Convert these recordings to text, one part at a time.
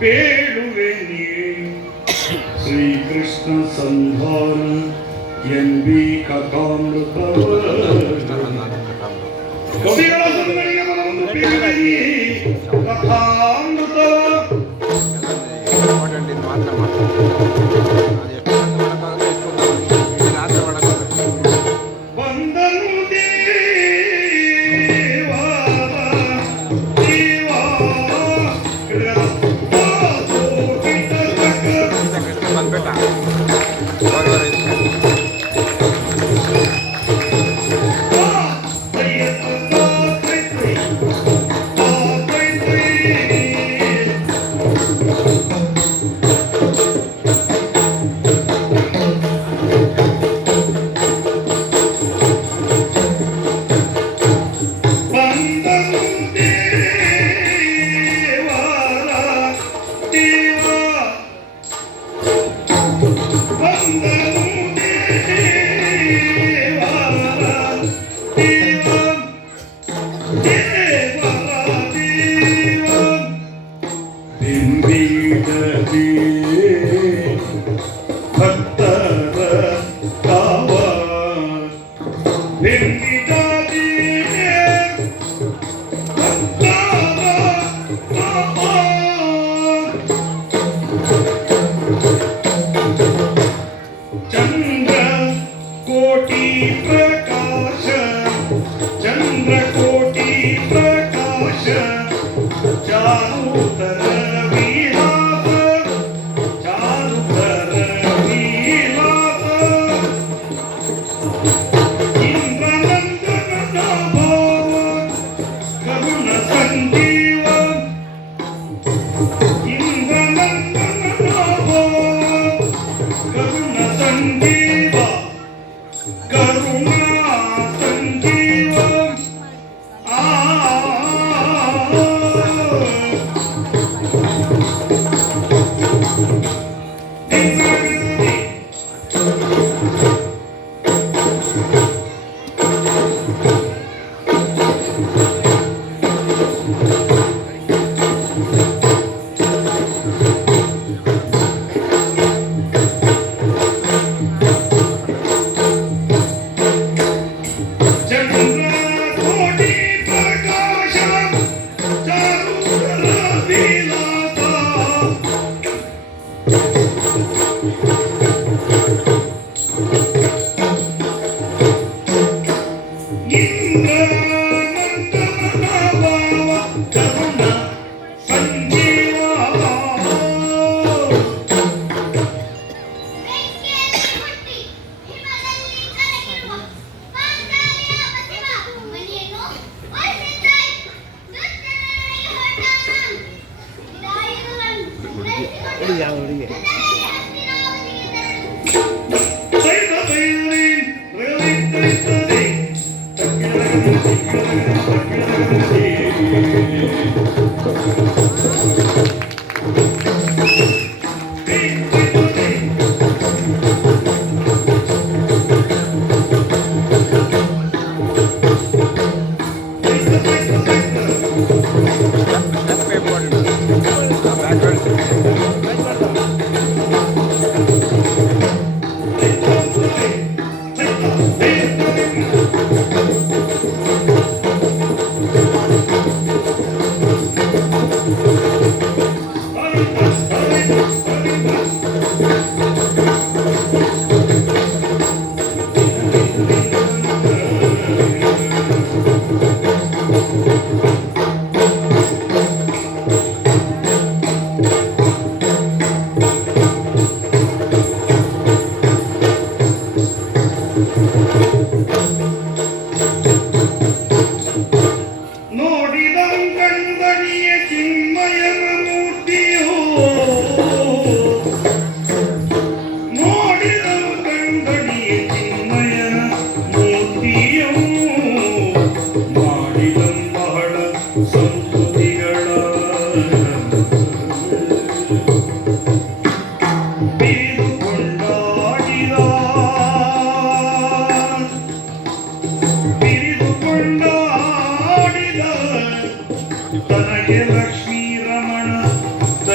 ಬೇಡುವೆನಿ ಶ್ರೀಕೃಷ್ಣ ಸಂಧಾನ ಎನ್ಬಿ ಕಥಾಮೃತವ ಕವಿಗಳ ಸಂಗಡಿಗೆ ಮನವನ್ನು ಬೇಡುವೆನಿ ಕಥಾಮೃತವ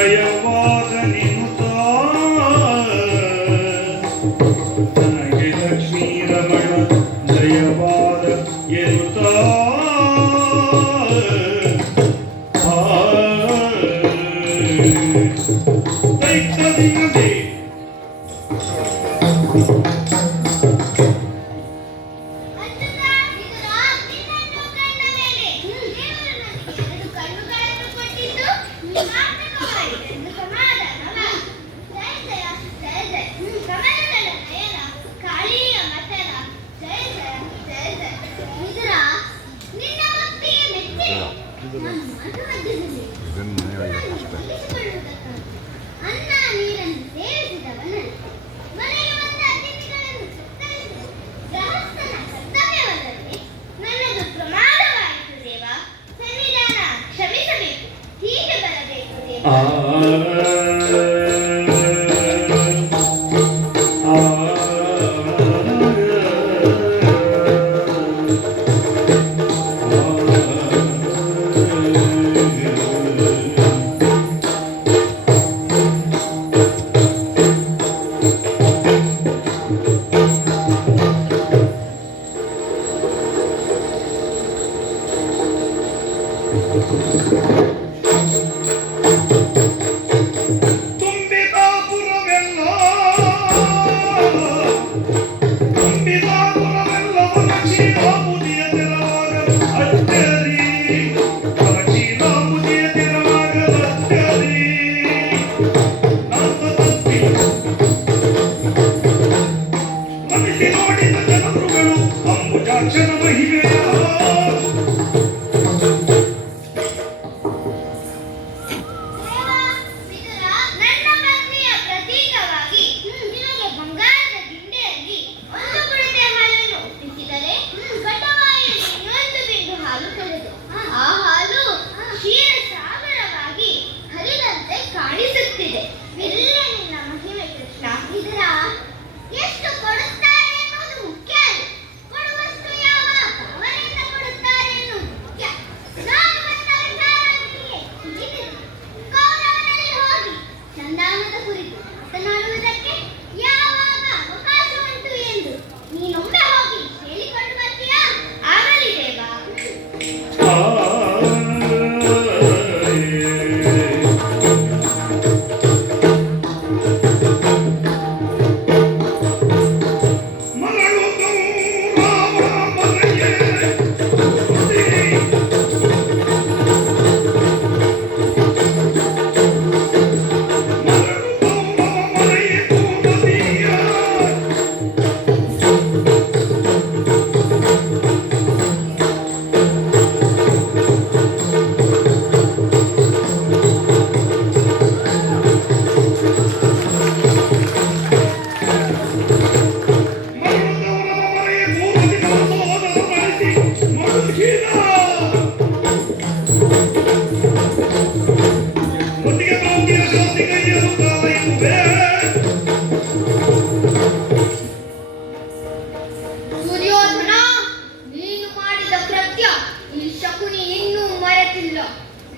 ದಯವಾದ ನಿನುತ ನನಗೆ ಲಕ್ಷ್ಮೀ ರಮಣ ದಯವಾದ ಎನ್ನುತ್ತ ದೈತ್ಯದಿಂಗದೆ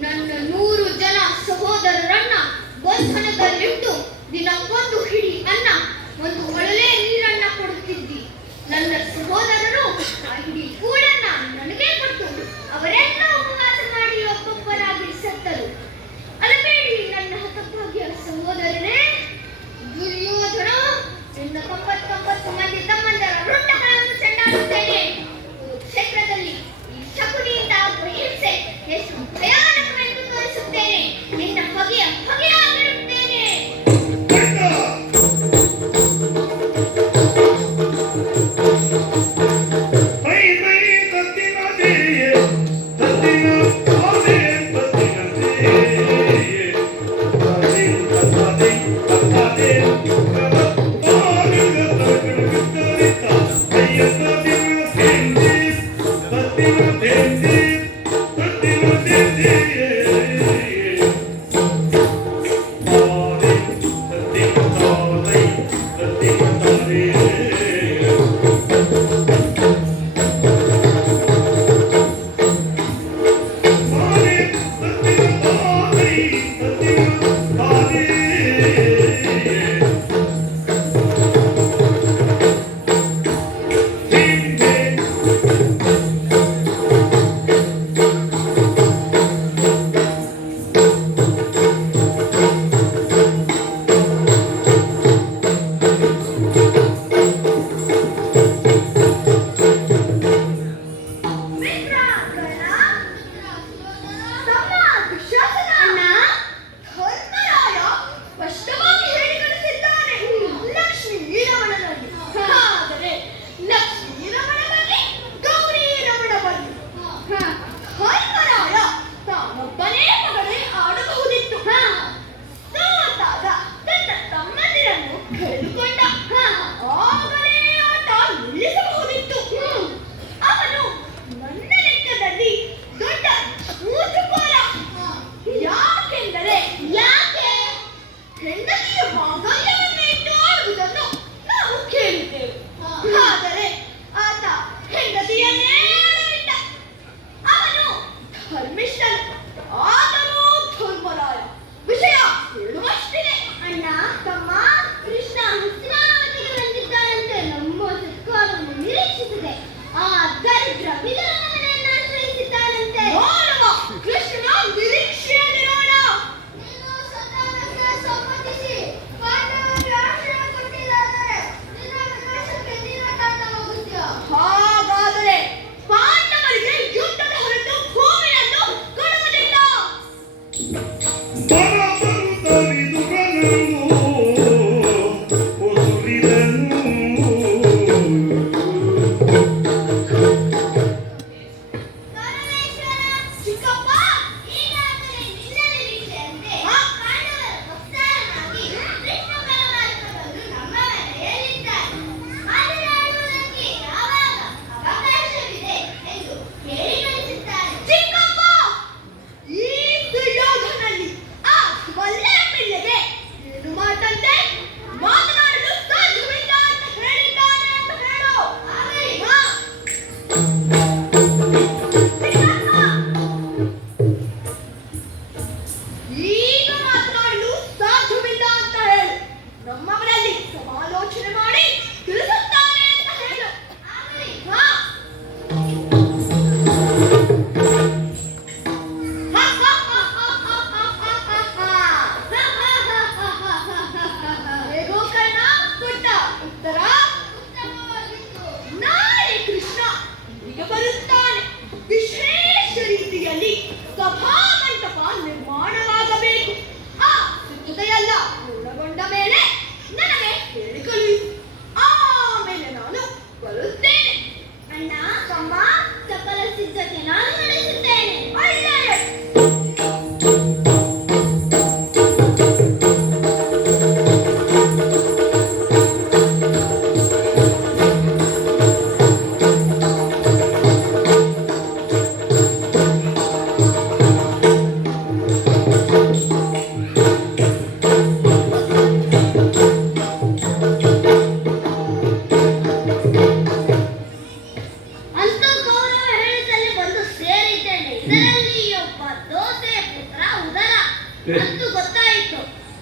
ನನ್ನ 100 ಜನ ಸಹೋದರರನ್ನ ಬಂಧನದಲ್ಲಿಟ್ಟು ದಿನಕ್ಕೊಂದು ಹಿಡಿ ಅನ್ನ ಒಂದು ಒಳ್ಳೆ ನೀರನ್ನ ಕೊಡುತ್ತಿದ್ದಿ. ನನ್ನ ಸಹೋದರರು ಆ ಹಿಡಿ ಕೂಡನ್ನ ನನಗೆ ಕೊಟ್ಟು ಅವರೆಲ್ಲ ಉಪವಾಸ ಮಾಡಿ ಒಬ್ಬೊಬ್ಬರಾಗಿ ಸತ್ತರು. ಅಳಬೇಡಿ ನನ್ನ ಹತಭಾಗ್ಯ ಸಹೋದರನೇ. ದುರ್ಯೋಧನ, ನಿನ್ನ 99 ಮಂದಿ ತಮ್ಮಂದರ ವೃತ್ತಗಳನ್ನು ಚೆಂಡಾಡುತ್ತೇನೆ. ಕ್ಷೇತ್ರದಲ್ಲಿ ಈ ಶಕುನಿಯಿಂದ ಆಗುವ ಹಿಂಸೆ ಎಷ್ಟು ಭಯಾನಕವೆಂದು ತೋರಿಸುತ್ತೇನೆ. ನಿನ್ನ ಹೊಗೆಯಾಗಿರುತ್ತೇನೆ.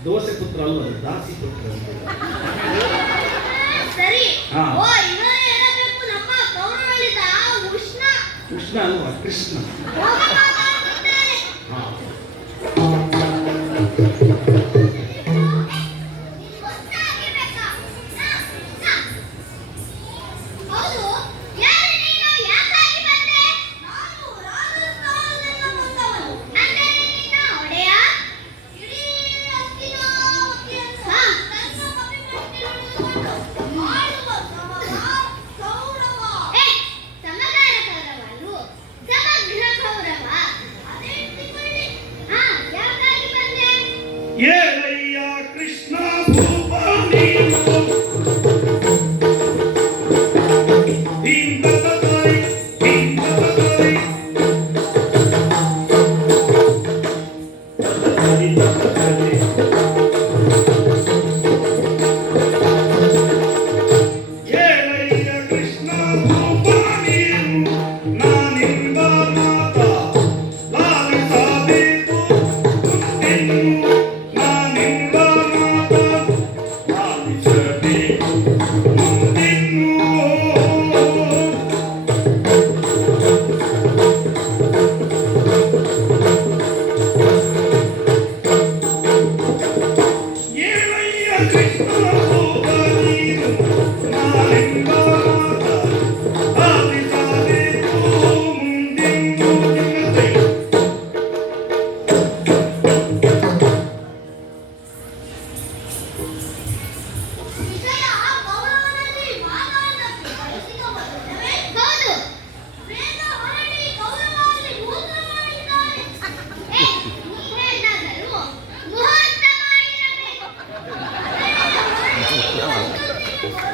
ದೋಸೆ ಪುತ್ರ ಅಲ್ಲ, ದಾಸಿ ಪುತ್ರ ಅಂತ. ಸರಿ. ಹಾ. ಓ ಇವರೇ ಇರಬೇಕು ನಮ್ಮ ಕೌರವಳಿದ ಉಷ್ಣ. ಕೃಷ್ಣ ಅಲ್ವಾ, ಕೃಷ್ಣ. ಹೋಗಿ ಮಾತಾಡುತ್ತಿದ್ದಾರೆ. ಹಾ. ಗೊತ್ತಾಗಿರ್ಬೇಕಾ? ಹೌದು, ಯಾರು ನೀನು? ಯಾಕಾಗಿ ಬಂದೆ? ನಾನು ರಾಜಸ್ಥಾನದಿಂದ ಬಂದವನು. ಅಂದರೆ ನಿನ್ನ ಒಡೆಯ? ಇಡೀ ಹಸ್ತಿನಾವತಿಯನ್ನು ತನ್ನ ಕಪಿಮುಷ್ಟಿಯಲ್ಲಿಟ್ಟುಕೊಂಡು ಆಳುವ ಕೌರವ. ಸಮಗಾರ ಕೌರವನು, ಸಮಗ್ರ ಕೌರವ. ಅದೇ ತಿಳ್ಕೊಳ್ಳಿ. ಯಾಕಾಗಿ ಬಂದೆ? ಏಳಯ್ಯ ಕೃಷ್ಣ ಭೂಪ ನೀನು ಹಿಂದತರಿ ಹಿಂದತರಿ ಏಳಯ್ಯ ಕೃಷ್ಣ ಭೂಪ ನೀನು ನಾನಿಂದ ಮಾತ ಲಾಲಿಸಬೇಕು ಮುಂದೆನ್ನು ನಾನಿಂದ ಮಾತ ಲಾಲಿಸಬೇಕು ಮುಂದೆನ್ನು ಏಳಯ್ಯ ಕೃಷ್ಣ ಭೂಪ ನೀನು ನಾನಿಂದ ಮಾತ ಲಾಲಿಸಬೇಕು ಮುಂದೆನ್ನು ನಿನ್ನದೇ ವಿಷಯ ಕೌರವನಲ್ಲಿ ಮಾತಾಡಕ್ಕೆ ಬಯಸಿದವರಲ್ಲವೇ? ಹೌದು. ವೇದ ಹೊರಡಿ ಕೌರವರಲ್ಲಿ ಮೂತ್ರ ಮಾಡಿದ್ದಾರೆ. ನೀವೇನಾದರೂ ಮುಹೂರ್ತ ಮಾಡಿರಬೇಕು.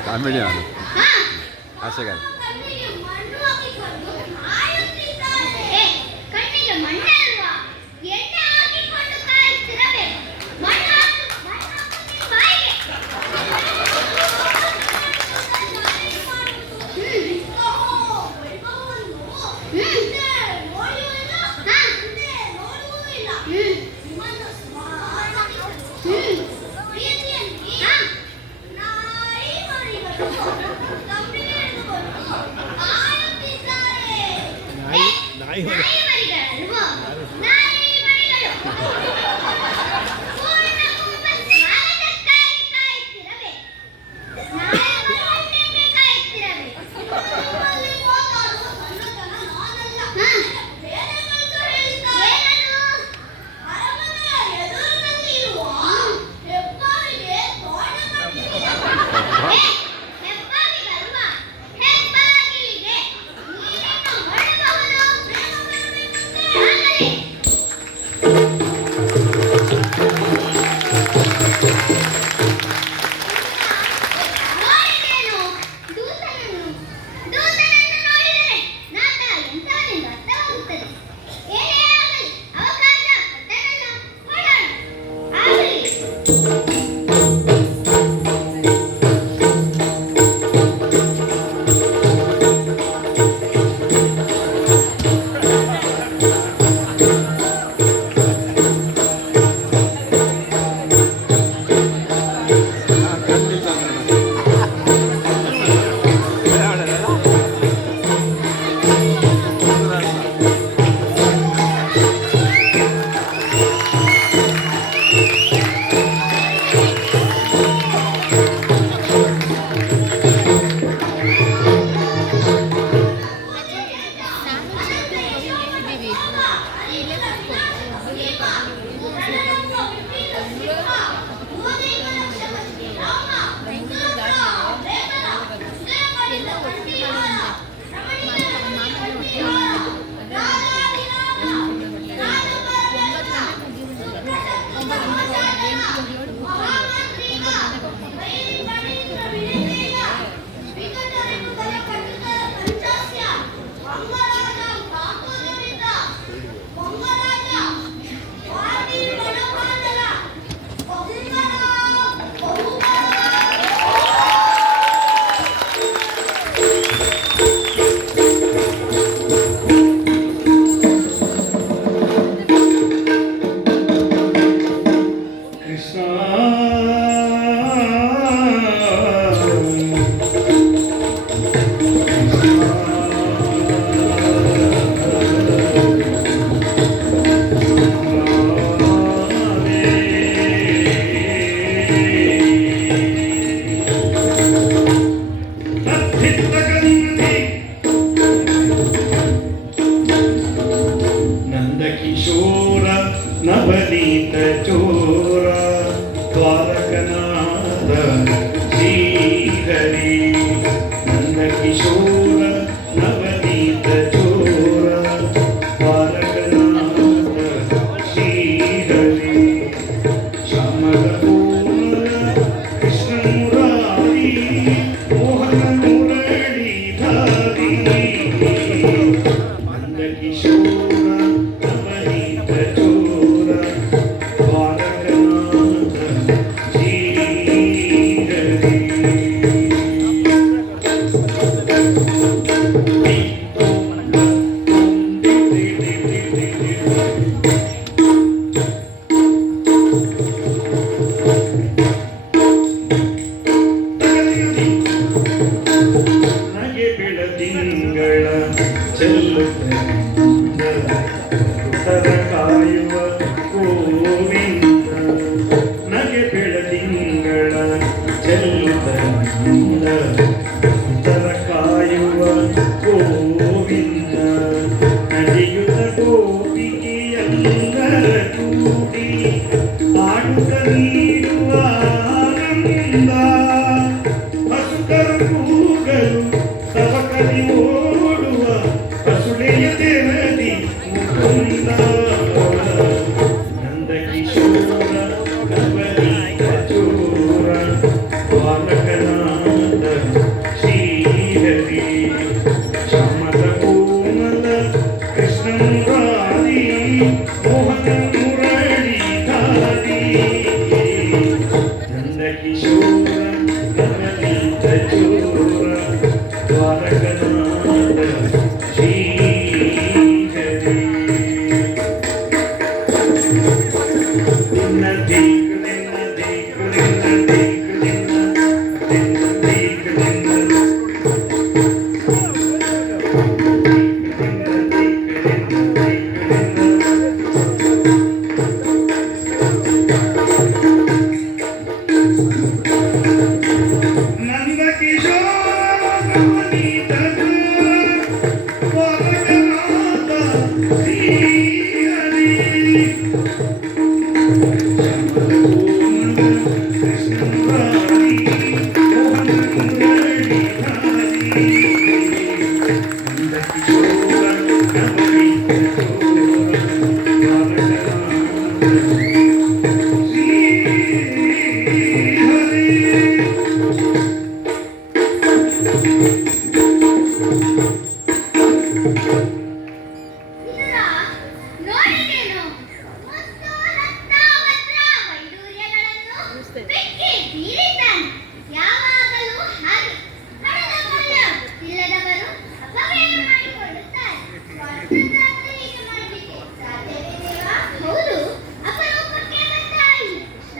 ಕಾಮಿಡಿ ಅವನು ಹಾ. ಆಸೆಗಾರ. ಕಣ್ಣಿಗೆ ಮಣ್ಣು ಹಾಕಿಕೊಂಡು ಕಾಯುತ್ತಿದ್ದಾರೆ. ಕಣ್ಣಿಗೆ ಮಣ್ಣಲ್ವಾ? ಎಣ್ಣೆ ಹಾಕಿಕೊಂಡು ಕಾಯುತ್ತಿರಬೇಕು. ಮಣ್ಣು ಹಾಕು ನಿನ್ನ ಬಾಯಿಗೆ. ನಾಯಿ ಮರಿಗಳಲ್ವೋ? ನಾಯಿ ಮರಿಗಳು. ಪೂರ್ಣ ಕುಂಭ ಸ್ನಾನಕ್ಕಾಗಿ ಕಾಯುತ್ತಿರಬೇಕು. ಸ್ನಾನ ಮಾಡಲಿಕ್ಕೆ ಕಾಯುತ್ತಿರಬೇಕು. ನಿಮ್ಮಲ್ಲಿ ಮಾತಾಡುವ ಸಣ್ಣತನ ನಾನಲ್ಲ. ವೇದಗಳು ಹೇಳಿದ್ದಾರೆ. ಏನದು? ಅರಮನೆಯ ಎದುರಿನಲ್ಲಿ ಇರುವ ಹೆಬ್ಬಾವಿಗೆ ತೋರಣ ಕಟ್ಟಿದ್ದಾರೆ. ಹೆಬ್ಬಾವಿಗಲ್ವಾ? ಹೆಬ್ಬಾಗಿಲಿಗೆ. ನೀನೇನು ಮಾಡಬಹುದು? ಆಗಲಿ. ನೋಡಿದೇನು? ದೂತನನ್ನು ನೋಡಿದರೆ ನಾಟ ಎಂಥವನೆಂದು ಅರ್ಥವಾಗುತ್ತದೆ. ಏನೇ ಆಗಲಿ, ಅವಕಾಶ ಕೊಟ್ಟನಲ್ಲ, ಕೊಡೋಣ. ಆಗಲಿ. ಕೃಷ್ಣ ನಂದಕಿಶೋರ ನವನೀತ ಚೋರ ದ್ವಾರಕನಾಥ ಶ್ರೀಹರಿ ನಂದಕಿಶೋರ ನವನೀತ ಚೋರ ದ್ವಾರಕನಾಥ ಶ್ರೀಹರಿ ಶ್ಯಾಮಲ ಕೋಮಲ ಕೃಷ್ಣ ಮುರಾರಿ ಮೋಹನ ಮುರಳೀಧಾರಿ ನಂದಕಿಶೋರ ನಗೆ ಬೆಳದಿಂಗಳ ಚೆಲ್ಲುತ್ತ ಉತ್ತರ ಕಾಯುವ ಗೋವಿಂದ ನಗೆ ಬೆಳದಿಂಗಳ ಚೆಲ್ಲುತ್ತ ಉತ್ತರ ಕಾಯುವ ಗೋವಿಂದ ನಡೆಯುತ್ತ ಗೋಪಿಗೆಯಲ್ಲರ ಕೂಡಿ ಆಡುತ್ತ ನೀಡುವ ಆನಂದ ಹಸುಕರು ಕೂಗಲು ಸವಕಲಿ ಓಡುವ ಹಸುಳೆಯ ತೆರದಿ ಮುಕುಂದ ನಂದಕಿಶೋರ ನವನೀತ ಚೋರ ಬಾಲಕನಾಥ ಶ್ರೀಹರಿ ಶ್ಯಾಮಲ ಕೋಮಲ ಕೃಷ್ಣ ಮುರಾರಿ ಮೋಹನ ಮುರಳೀಧಾರಿ ನಂದಕಿಶೋರ ನವನೀತ ಚೋರ ದ್ವಾರಕನಾಥ ಶ್ರೀಹರಿ ನಿನ್ನ ದೀಕು ನಿನ್ನ ದೀಕು ನಿನ್ನ ದೀಕು ನಿನ್ನ ನಿನ್ನ ದೀಕು ನಿನ್ನ ನಂದಕಿಶೋರ ನವನೀತ ದ್ವಾರಕನಾಥ ಶ್ರೀಹರಿ ಶ್ಯಾಮಲ ಕೋಮಲ ಕೃಷ್ಣ ಮುರಾರಿ ಮೋಹನ ಮುರಳೀಧಾರಿ ನಂದಕಿಶೋರ ನವನೀತ ಚೋರ ಬಾಲಕನಾಥ ಶ್ರೀಹರಿ ಇದರ ನೋಡಿದೆನು ಮುತ್ತು ರತ್ನ ವಜ್ರ ವೈಡೂರ್ಯಗಳನ್ನು ಬೆಕ್ಕಿ ಬೀರಿದ್ದಾನೆ ಯಾವಾಗಲೂ ಹಾಗೆ ಹಣದ ಇಲ್ಲದವರು ಅಪವ್ಯಯ ಮಾಡಿಕೊಳ್ಳುತ್ತಾರೆ ಸ್ವಾತಂತ್ರ್ಯ ಹೀಗೆ ಮಾಡಲಿಕ್ಕೆ ಸಾಧ್ಯವೇ ದೇವಾ? ಹೌದು, ಅಪರೂಪಕ್ಕೆ ಬಂದ ಈ ಕೃಷ್ಣ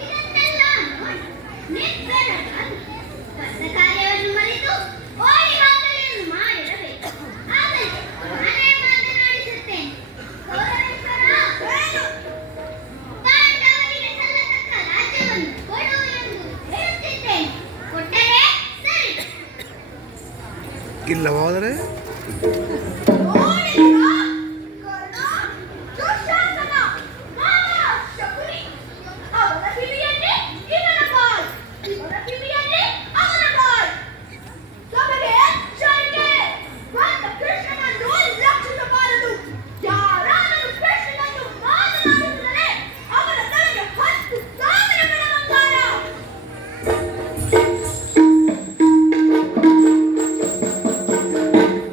ಇದನ್ನೆಲ್ಲ ನೋಡಿ ನಿಬ್ಬೆರಗಾಗಿ ಬಂದ ಕಾರ್ಯವನ್ನು ಮರೆತು ಓಡಿ ಹೋಗಲೆಂದು ಮಾಡಿರಬೇಕು. ಆದರೆ ನಾನೇ ಮಾತನಾಡಿಸುತ್ತೇನೆ. ಗೌರವೇಶ್ವರ, ಪಾಂಡವರಿಗೆ ಸಲ್ಲತಕ್ಕ ರಾಜ್ಯವನ್ನು ಕೊಡು ಎಂದು ಹೇಳುತ್ತಿದ್ದೇನೆ. ಕೊಟ್ಟರೆ ಸರಿ. ಇಲ್ಲವಾದರೆ ನೋಡಿದ್ರಾ? ಕರ್ಣ, ದುಶ್ಯಾಸನ, ಮಾವ, ಶಕುನಿ. ಅವರ ಕಿವಿಯಲ್ಲಿ ಇವನ ಬಾಯಿ, ಇವರ ಕಿವಿಯಲ್ಲಿ ಅವನ ಬಾಯಿ. ಸಭೆಗೆ ಎಚ್ಚರಿಕೆ! ಬಂದ ಕೃಷ್ಣನನ್ನು ಲಕ್ಷಿಸಬಾರದು. ಯಾರಾದರೂ ಕೃಷ್ಣನನ್ನು ಮಾತನಾಡಿಸಿದರೆ ಅವನ ತಲೆಗೆ 10,000 ಬಂಗಾರ.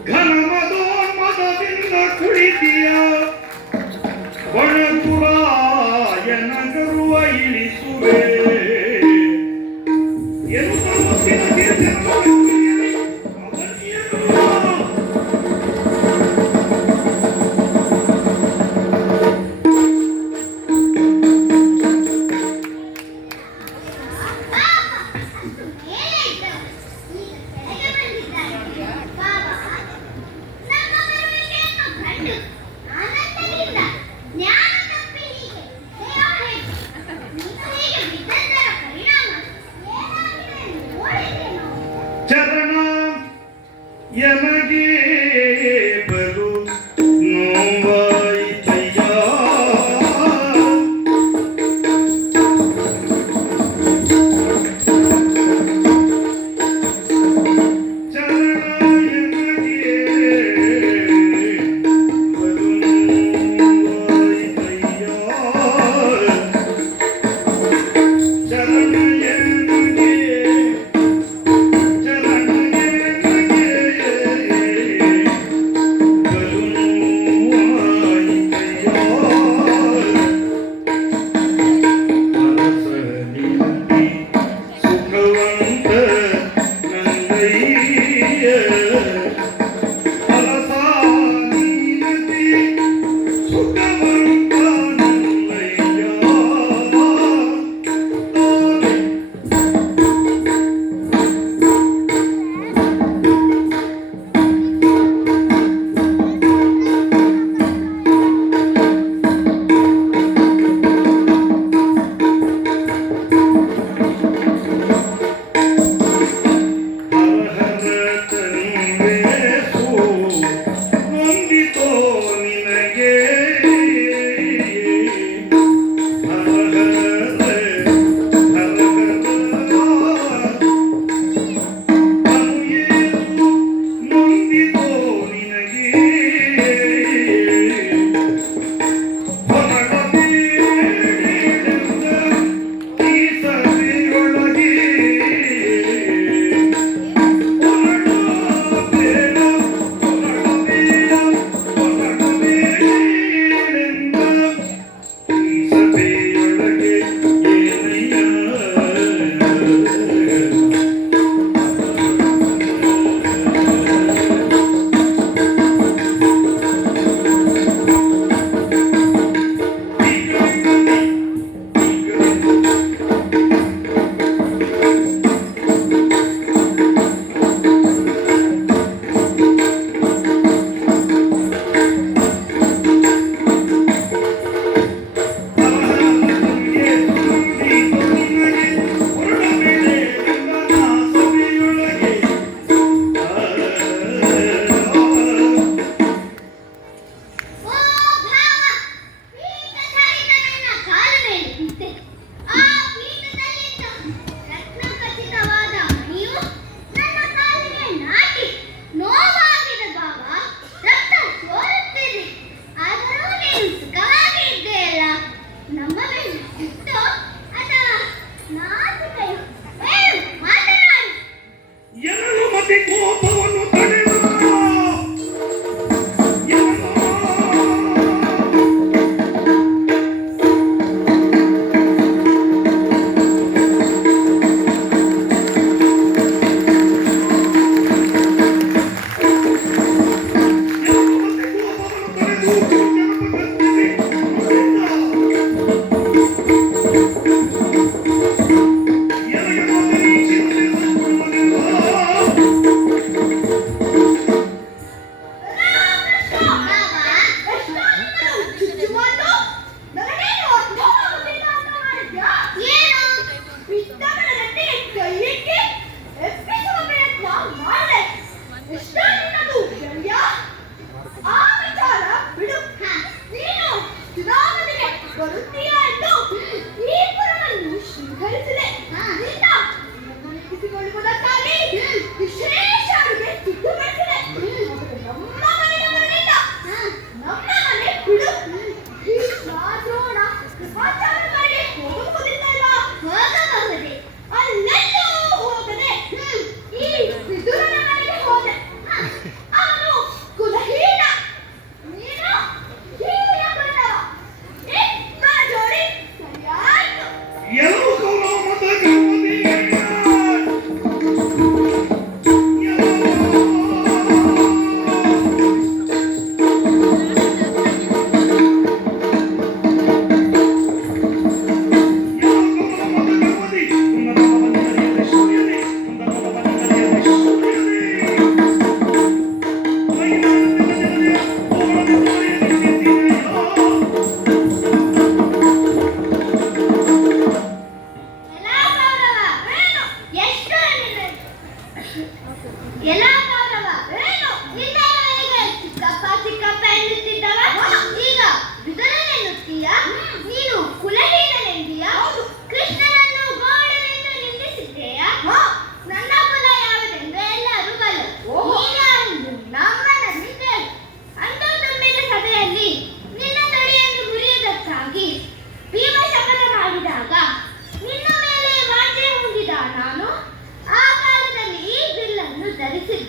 ಘನ ಮದೋನ್ಮದದಿಂದ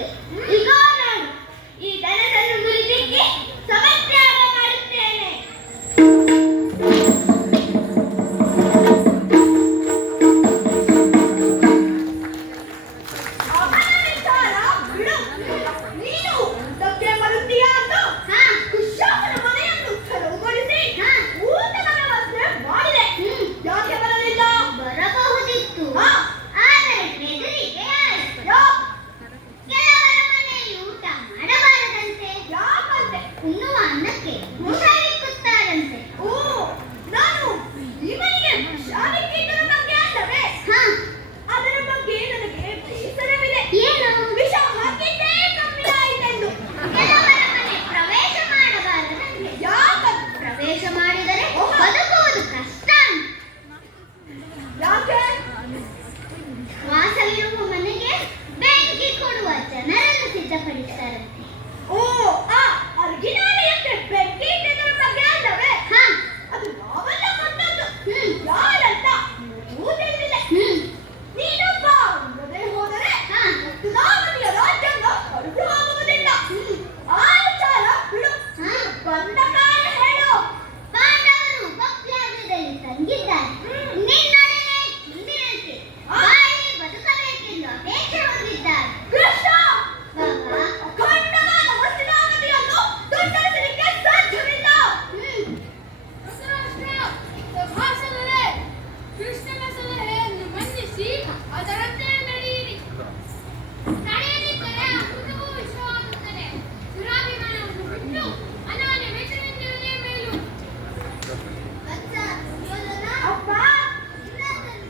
ಆಗಿದೆ. ಈಗ ನಾನು ಈ ಧನವನ್ನು ಮುರಿದಿಕ್ಕೆ ಸಮತ್ಯಾಗ ಮಾಡುತ್ತೇನೆ. ಅವನ ವಿಚಾರ ಬಿಡು. ನೀನು ಊಟಕ್ಕೆ ಬರುತ್ತೀಯಾ ಅಂತ ಕುಶಾಸನ ಮನೆಯನ್ನು ತೆರವುಗೊಳಿಸಿ ಊಟದ ವ್ಯವಸ್ಥೆ ಮಾಡಿದೆ. ಯಾಕೆ ಬರಲಿಲ್ಲ? ಬರಬಹುದಿತ್ತು, ಆದರೆ ಹೆದರಿಕೆ ಆಯಿತು. ಕೆಲವರ ಮನೆಯಲ್ಲಿ ಊಟ ಮಾಡಬಾರದಂತೆ. ಯಾಕಂತೆ? ಉಣ್ಣುವ ಅನ್ನಕ್ಕೆ ವಿಷವಿಕ್ಕುತ್ತಾರಂತೆ. ಓ, ನಾನು ಇವನಿಗೆ ವಿಷವಿಕ್ಕಿದ್ದರ ಬಗ್ಗೆ ಅಲ್ಲವೇ? ಅದರ ಬಗ್ಗೆ ನನಗೆ ಬೇಸರವಿದೆ. ಏನು? ವಿಷ ಹಾಕಿದ್ದೇ ಕಮ್ಮಿ ಆಯಿತೆಂದು. ಕೆಲವರ ಮನೆ ಪ್ರವೇಶ ಮಾಡಬಾರದಂತೆ. ಯಾಕಂತೆ? ಪ್ರವೇಶ ಮಾಡಿದರೆ ಬದುಕುವುದು ಕಷ್ಟ. ಯಾಕೆ? ವಾಸವಿರುವ ಮನೆಗೆ ಬೆಂಕಿ ಕೊಡುವ ಜನರನ್ನು ಸಿದ್ಧಪಡಿಸುತ್ತಾರಂತೆ. ಓ, ಆ ಅರ್ಗಿನಾಲಯಕ್ಕೆ ಬೆಂಕಿ ಇಟ್ಟಿದ್ದರ ಬಗ್ಗೆ ಅಲ್ಲವೇ? ಅದು ನಾವೆಲ್ಲ ಕೊಟ್ಟದ್ದು. ಯಾರಂತ ನನಗೂ ತಿಳಿದಿಲ್ಲ. ನೀನೊಬ್ಬ ಇಲ್ಲದೆ ಹೋದರೆ ನಾವನಿಯ ರಾಜ್ಯನ ಹೊರಟು ಹೋಗುವುದಿಲ್ಲ. ಆ ವಿಚಾರ ಬಿಡು. ಬಂದ ಕಾರಣ ಹೇಳು. ಪಾಂಡವರು ಉಪಪ್ಲಾವ್ಯದಲ್ಲಿ ತಂಗಿದ್ದಾರೆ. ನಿನ್ನೊಡನೆ ಹಿಂದಿನಂತೆ ಬಾಳಿ ಬದುಕಬೇಕೆಂದು ಅಪೇಕ್ಷೆ ಹೊಂದಿದ್ದಾರೆ. ಕೃಷ್ಣ ಅಖಂಡವಾದ ವಸ್ತಿನಾವಧಿಯನ್ನು ತುಂಡರಿಸಲಿಕ್ಕೆ ಸಾಧ್ಯವಿಲ್ಲ. ಕೃಷ್ಣನ ಸಲಹೆಯನ್ನು ಮನ್ನಿಸಿ ಅದರಂತೆ ನಡೆಯಿರಿ. ನಡೆಯದಿದ್ದರೆ ಅಮೃತವೂ ವಿಷವಾಗುತ್ತದೆ. ದುರಾಭಿಮಾನವನ್ನು ಬಿಟ್ಟು ಅನಾನ್ಯ ಮಿತ್ರನೆಂದಿರುವುದೇ ಮೇಲು. ಅಪ್ಪ,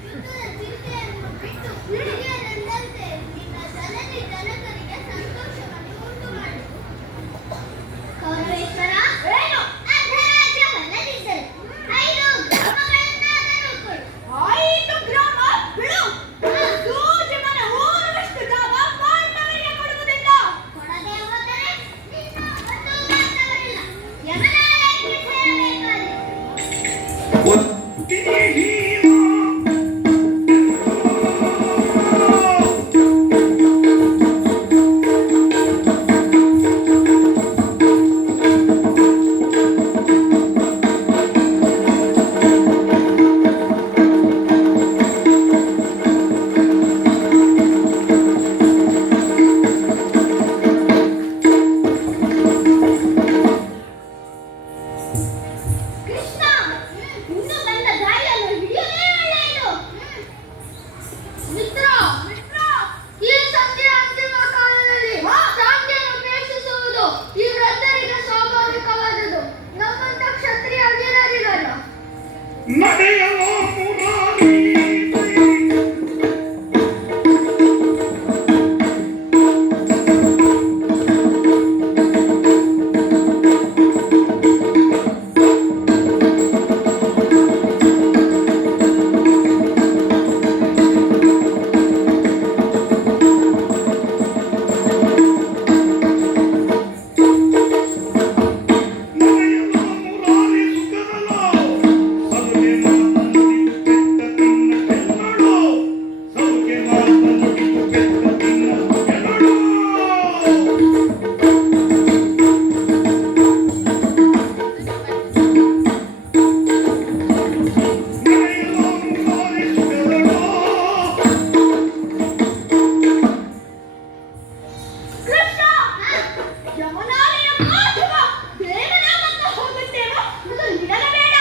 ಯುದ್ಧದ ಚಿಂತೆಯನ್ನು ಬಿಟ್ಟು ಹಿರಿಯರೆಂದಂತೆ ನಿನ್ನ ಜನನಿ ಜನಕರಿಗೆ ಸಂತೋಷವನ್ನು ಉಂಟು ಮಾಡು. ಕೌರವೇಶ್ವರ, ಏನು? ಅರ್ಧರಾಜ್ಯವಲ್ಲದಿದ್ದರು 5 ಗ್ರಾಮಗಳನ್ನಾದರೂ ಕೊಡು. 5 ಗ್ರಾಮ ಬಿಡು. ಸೂಜಿಮನ ಊರಷ್ಟು ಜಾಗ ಪಾಂಡವರಿಗೆ ಕೊಡುವುದಿಲ್ಲ. ಕೊಡದೆ ಹೋದರೆ ನಿನ್ನ ಒಂದು ಮಾತವರಿಲ್ಲ. ಯಮನಾಲಯಕ್ಕೆ ಸೇರಬೇಕಾಗಿದೆ. ಒತ್ತಿಗೆ ಹೀರೋ. ಕೃಷ್ಣ, ಇನ್ನು ಬಂದ ದಾರಿಯನ್ನು ಹಿಡಿಯುವುದೇ ಒಳ್ಳೆಯದು. ಮಿತ್ರ, ಈ ಸಂಧಿಯ ಅಂತಿಮ ಕಾಲದಲ್ಲಿ ಶಾಂತಿಯನ್ನು ಅಪೇಕ್ಷಿಸುವುದು ಈ ವೃದ್ಧರಿಗೆ ಸ್ವಾಭಾವಿಕವಾದುದು. ನಮ್ಮಂತ ಕ್ಷತ್ರಿಯ ವೀರರಿಗಲ್ಲ. ನಡೆಯಲೋ ಮುರಾರಿ. ನಡೆಯಲೋ ಮುರಾರಿ ಸುಖದಲೋ. ಸೌಗೆ ಮಾತನುಡಿದು ಕೆಟ್ಟ ತಿನ್ನ ಕೆಲ್ಲಳು. ಸೌಗೆ ಮಾತನುಡಿದು ಕೆಟ್ಟ ತಿನ್ನ ಕೆಲ್ಲಳು. ನಡೆಯಲೋ ಮುರಾರಿ ಸುಖದಲೋ. ಕೃಷ್ಣ, ಯಮನಾಲಯ ಅಥವಾ ದೇವನಾಮಂತ ಹೋಗುತ್ತೇವೋ ಅದು ಇರಲೇಬೇಡ.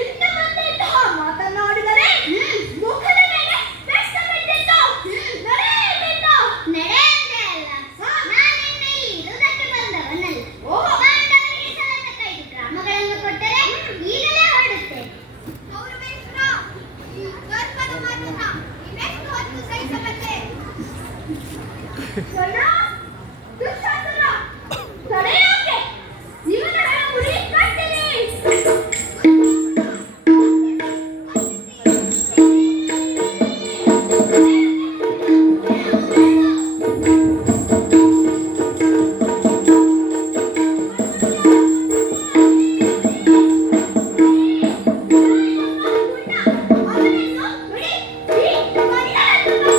ಇನ್ನು ಮುಂದೆ ಇಂತಹ ಮಾತನಾಡಿದರೆ ಮುಖದ ಮೇಲೆ ಬೆಟ್ಟ ಬಿದ್ದಿತ್ತು. ನಡೆಯದಿತ್ತು. ನಡೆಯಂತೆ ಅಲ್ಲ, ನಾನಿನ್ನ ಇಲ್ಲಿ ಇರುವುದಕ್ಕೆ ಬಂದವನಲ್ಲ. ಪಾಂಡವರಿಗೆ ಸಲದ 5 ಗ್ರಾಮಗಳನ್ನು ಕೊಟ್ಟರೆ ಈಗಲೇ ಹೊರಡುತ್ತೇನೆ. ಕೌರವೇಶ್ವರ, ಈ ಗರ್ಭದ ಮಾತನ್ನ ಇನ್ನೆಷ್ಟು ಹೊತ್ತು ಸಹಿಸಬಲ್ಲೆ? ದುಶ್ಯಾಸನ, ತಡೆಯಾಕೆ? ಇವನ ಮುಡಿ ಕಟ್ಟಿರಿ. ಅವನನ್ನು ಬಿಡಿ. ಈ ಮನೆಯನ್ನು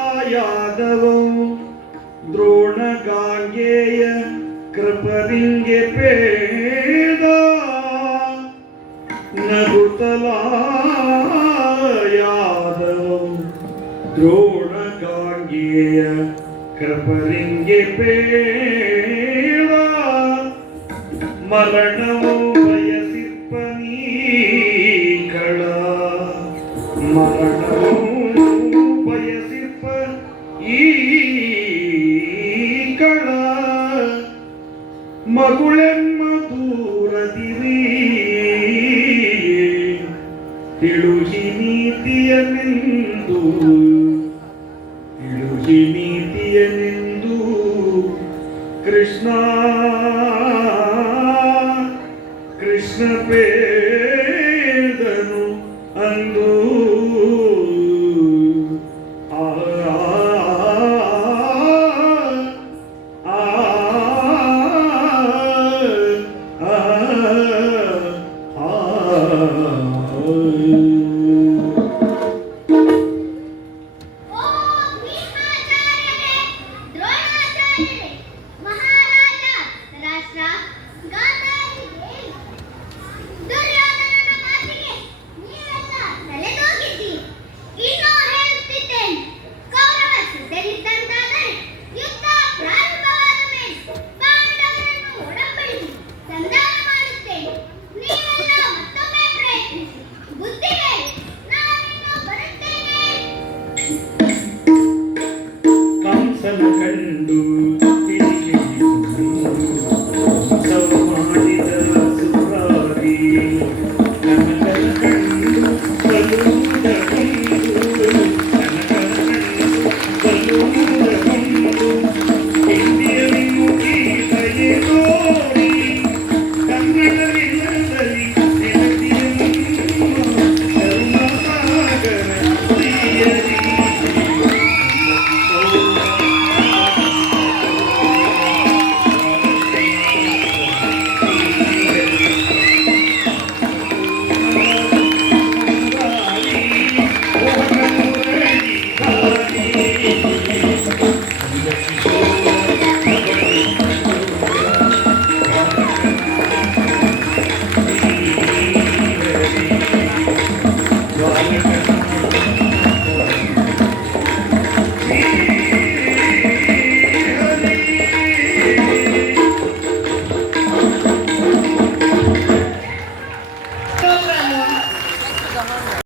ನಗುತಲಾಯಾದವಂ ದ್ರೋಣ ಗಾಂಗೇಯ ಕೃಪರಿಂಗೆ ಪೇದ ನಗುತಲಾಯಾದವಂ ದ್ರೋಣ ಗಾಂಗೇಯ ಕೃಪರಿಂಗೆ ಪೇದ ಮರಣವು ಬಯಸಿರ್ಪನೀ ಕಳ ಮರಣವು ಬಯಸಿರ್ಪ ಈ ಕಳ ಮಗುಳೆಮ್ಮ ದೂರದಿರಿ ತಿಳುಹಿ ನೀತಿಯನೆಂದು ತಿಳುಹಿ ನೀತಿಯನೆಂದು ಕೃಷ್ಣ ಕೃಷ್ಣ ಪೇದನು ಅಂದು ಆ ಓ ಭೀಷ್ಮಾಚಾರ್ಯರೇ, ದ್ರೋಣಾಚಾರ್ಯರೇ, ಮಹಾರಾಜ ಧೃತರಾಷ್ಟ್ರ, ಗಾಂಧಾರಿ ದೇವಿ, ದುರ್ಯೋಧನನ ಮಾತಿಗೆ ನೀವೆಲ್ಲ ತಲೆದೂಗಿದ್ದೀರಿ. ಇನ್ನೂ ಹೇಳುತ್ತಿದ್ದೇನೆ, ಕೌರವ ಸಿದ್ಧರಿದ್ದಂತಾದರೆ ಯುದ್ಧ ಪ್ರಾರಂಭವಾದ ಮೇಲೆ ಪಾಂಡವರನ್ನು ಒಡಂಬಡಿಸಿ ಸಂಧಾನ ಮಾಡುತ್ತೇನೆ. ನೀವೆಲ್ಲ ಮತ್ತೊಮ್ಮೆ ಪ್ರಯತ್ನಿಸಿ, ಬುದ್ಧಿ ಹೇಳಿ. ನಾನಿನ್ನು ಬರುತ್ತೇನೆ. ಕಂಸನ ಕಂಡು ತಿರುಗಿ ಮಾಡಿದ ಸುರಾರಿ